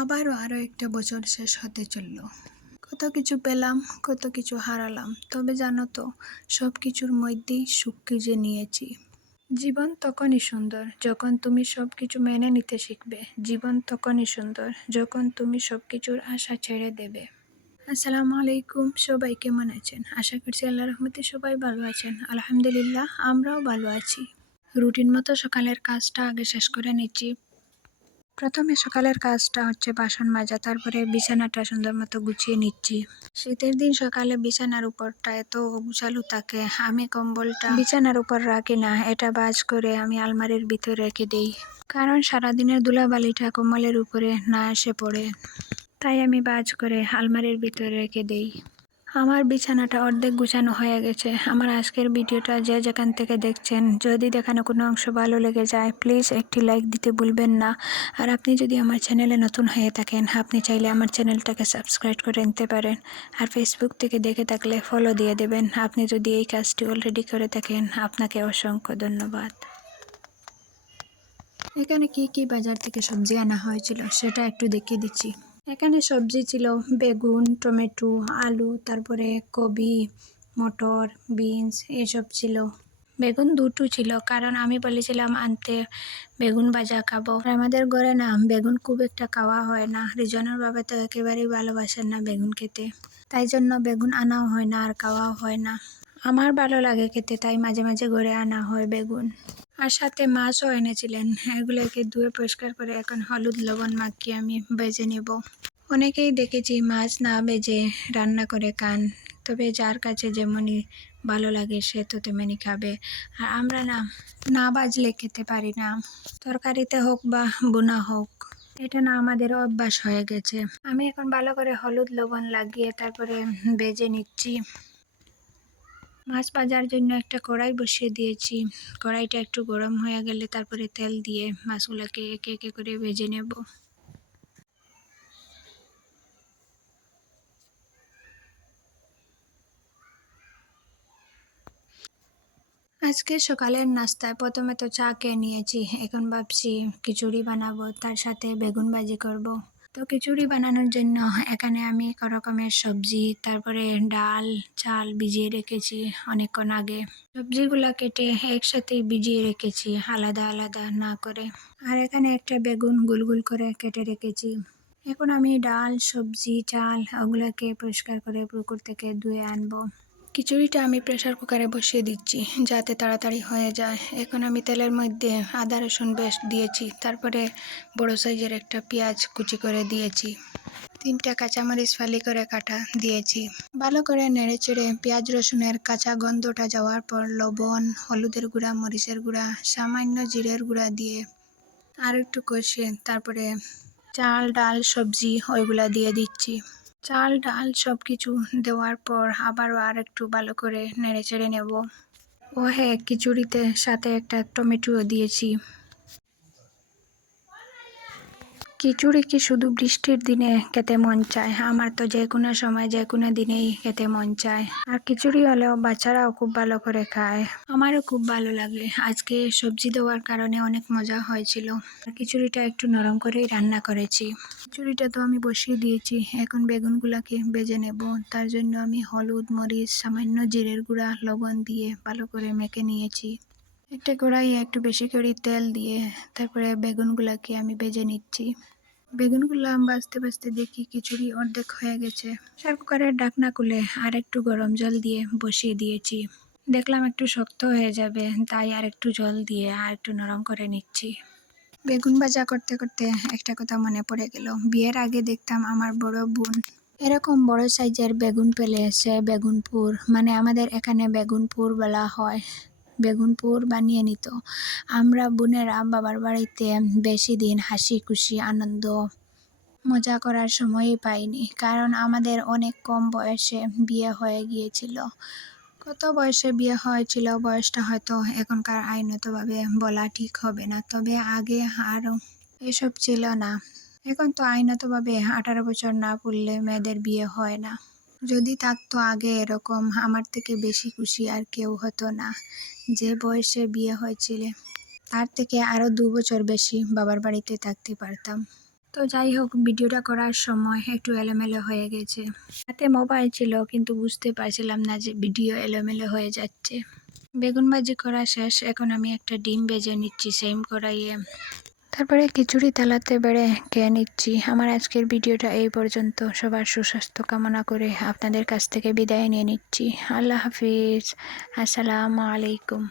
আবারও আরও একটা বছর শেষ হতে চলল। কত কিছু পেলাম, কত কিছু হারালাম, তবে জানো তো, সব কিছুর মধ্যেই সুখ খুঁজে নিয়েছি। জীবন তখনই সুন্দর যখন তুমি সব কিছু মেনে নিতে শিখবে। জীবন তখনই সুন্দর যখন তুমি সব কিছুর আশা ছেড়ে দেবে। আসসালামু আলাইকুম, সবাই কেমন আছেন? আশা করছি আল্লাহর রহমতে সবাই ভালো আছেন। আলহামদুলিল্লাহ, আমরাও ভালো আছি। রুটিন মতো সকালের কাজটা আগে শেষ করে নিচ্ছি। প্রথমে সকালের কাজটা হচ্ছে বাসন মাজা, তারপরে বিছানাটা সুন্দর মতো গুছিয়ে নিচ্ছি। শীতের দিন সকালে বিছানার উপরটা এত অগোছালো থাকে, আমি কম্বলটা বিছানার উপর রাখি না, এটা ভাঁজ করে আমি আলমারির ভিতর রেখে দিই, কারণ সারাদিনের ধুলাবালিটা কম্বলের উপরে না এসে পড়ে। তাই আমি ভাঁজ করে আলমারির ভিতরে রেখে দিই। আমার বিছানাটা অর্ধেক গুছানো হয়ে গেছে। আমার আজকের ভিডিওটা যে যেখান থেকে দেখছেন, যদি দেখানো কোনো অংশ ভালো লেগে যায়, প্লিজ একটি লাইক দিতে ভুলবেন না। আর আপনি যদি আমার চ্যানেলে নতুন হয়ে থাকেন, আপনি চাইলে আমার চ্যানেলটাকে সাবস্ক্রাইব করে নিতে পারেন। আর ফেসবুক থেকে দেখে থাকলে ফলো দিয়ে দেবেন। আপনি যদি এই কাজটি অলরেডি করে থাকেন, আপনাকে অসংখ্য ধন্যবাদ। এখানে কি কি বাজার থেকে সবজি আনা হয়েছিল সেটা একটু দেখিয়ে দিচ্ছি। এখানে সবজি ছিল বেগুন, টমেটো, আলু, তারপরে কবি, মটর, বিনস এসব ছিল। বেগুন দুটো ছিল, কারণ আমি বলেছিলাম আনতে, বেগুন ভাজা খাবো। আর আমাদের ঘরে না বেগুন খুব একটা খাওয়া হয় না। রিজনের বাবা তো একেবারেই ভালোবাসেন না বেগুন খেতে, তাই জন্য বেগুন আনাও হয় না আর খাওয়াও হয় না। আমার ভালো লাগে খেতে, তাই মাঝে মাঝে ঘরে আনা হয় বেগুন। আর সাথে মাছও এনেছিলেন। এগুলোকে ধুয়ে পরিষ্কার করে এখন হলুদ লবণ মাখিয়ে আমি ভেজে নেব। অনেকেই দেখেছি মাছ না ভেজে রান্না করে খান, তবে যার কাছে যেমনই ভালো লাগে সে তো তেমনই খাবে। আর আমরা না ভাজলে খেতে পারি না, তরকারিতে হোক বা বোনা হোক, এটা না আমাদের অভ্যাস হয়ে গেছে। আমি এখন ভালো করে হলুদ লবণ লাগিয়ে তারপরে ভেজে নিচ্ছি। মাছ ভাজার জন্য একটা কড়াই বসিয়ে দিয়েছি। কড়াইটা একটু গরম হয়ে গেলে তারপরে তেল দিয়ে মাছগুলোকে একে একে করে ভেজে নেব। আজকে সকালের নাস্তায় প্রথমে তো চা খেয়ে নিয়েছি। এখন ভাবছি খিচুড়ি বানাবো, তার সাথে বেগুন ভাজি করব। তো খিচুড়ি বানানোর জন্য এখানে আমি রকমের সবজি, তারপরে ডাল, চাল ভিজিয়ে রেখেছি অনেকক্ষণ আগে। সবজিগুলা কেটে একসাথেই ভিজিয়ে রেখেছি, আলাদা আলাদা না করে। আর এখানে একটা বেগুন গুল গুল করে কেটে রেখেছি। এখন আমি ডাল, সবজি, চাল ওগুলাকে পরিষ্কার করে পুকুর থেকে ধুয়ে আনবো। খিচুড়িটা আমি প্রেসার কুকারে বসিয়ে দিচ্ছি যাতে তাড়াতাড়ি হয়ে যায়। এখন আমি তেলের মধ্যে আদা রসুন পেস্ট দিয়েছি, তারপরে বড় সাইজের একটা পেঁয়াজ কুচি করে দিয়েছি, 3টা কাঁচামরিচ ফালি করে কাটা দিয়েছি। ভালো করে নেড়েচেড়ে পেঁয়াজ রসুনের কাঁচা গন্ধটা যাওয়ার পর লবণ, হলুদের গুঁড়া, মরিচের গুঁড়া, সামান্য জিরের গুঁড়া দিয়ে আর একটু কষিয়ে তারপরে চাল, ডাল, সবজি ওইগুলা দিয়ে দিচ্ছি। চাল, ডাল সব কিছু দেওয়ার পর আবারও আর একটু ভালো করে নেড়েচেড়ে নেব। ও হ্যাঁ, খিচুড়িতে সাথে একটা টমেটোও দিয়েছি। খিচুড়ি কি শুধু বৃষ্টির দিনে খেতে মন চায়? আমার তো যে কোনো সময় যে কোনো দিনেই খেতে মন চায়। আর খিচুড়ি হলেও বাচ্চারাও খুব ভালো করে খায়, আমারও খুব ভালো লাগে। আজকে সবজি দেওয়ার কারণে অনেক মজা হয়েছিল। আর খিচুড়িটা একটু নরম করেই রান্না করেছি। খিচুড়িটা তো আমি বসিয়ে দিয়েছি, এখন বেগুনগুলাকে ভেজে নেব। তার জন্য আমি হলুদ, মরিচ, সামান্য জিরের গুঁড়া, লবণ দিয়ে ভালো করে মেখে নিয়েছি। একটা কড়াইয়ে একটু বেশি করে তেল দিয়ে তারপরে বেগুনগুলাকে আমি ভেজে নিচ্ছি। বেগুনগুলো ভাজতে ভাজতে দেখি খিচুড়ি অর্ধেক হয়ে গেছে। প্রেসার কুকারের ঢাকনা খুলে আর একটু গরম জল দিয়ে বসিয়ে দিয়েছি। দেখলাম একটু শক্ত হয়ে যাবে, তাই আর একটু জল দিয়ে আর একটু নরম করে নিচ্ছি। বেগুন ভাজা করতে করতে একটা কথা মনে পড়ে গেল। বিয়ের আগে দেখতাম আমার বড় বোন এরকম বড় সাইজের বেগুন পেলে সে বেগুনপুর, মানে আমাদের এখানে বেগুনপুর বলা হয়, বেগুনপুর বানিয়ে নিত। আমরা বোনেরা বাবার বাড়িতে বেশি দিন হাসি খুশি আনন্দ মজা করার সময়ই পাইনি, কারণ আমাদের অনেক কম বয়সে বিয়ে হয়ে গিয়েছিল। কত বয়সে বিয়ে হয়েছিল বয়সটা হয়তো এখনকার আইনতভাবে বলা ঠিক হবে না, তবে আগে আরও এসব ছিল না। এখন তো আইনতভাবে 18 বছর না পড়লে মেয়েদের বিয়ে হয় না। যদি থাকতো আগে এরকম, আমার থেকে বেশি খুশি আর কেউ হতো না। যে বয়সে বিয়ে হয়েছিল তার থেকে আরো 2 বছর বেশি বাবার বাড়িতে থাকতে পারতাম। তো যাই হোক, ভিডিওটা করার সময় একটু এলোমেলো হয়ে গেছে। হাতে মোবাইল ছিল কিন্তু বুঝতে পারছিলাম না যে ভিডিও এলোমেলো হয়ে যাচ্ছে। বেগুন ভাজি করা শেষ, এখন আমি একটা ডিম ভেজে নিচ্ছি সেম কড়াইয়ে। তারপরে খিচুড়ি থালাতে বেড়ে খেয়ে নিচ্ছি। আমার আজকের ভিডিওটা এই পর্যন্ত। সবার সুস্বাস্থ্য কামনা করে আপনাদের কাছ থেকে বিদায় নিয়ে নিচ্ছি। আল্লাহ হাফিজ, আসসালামু আলাইকুম।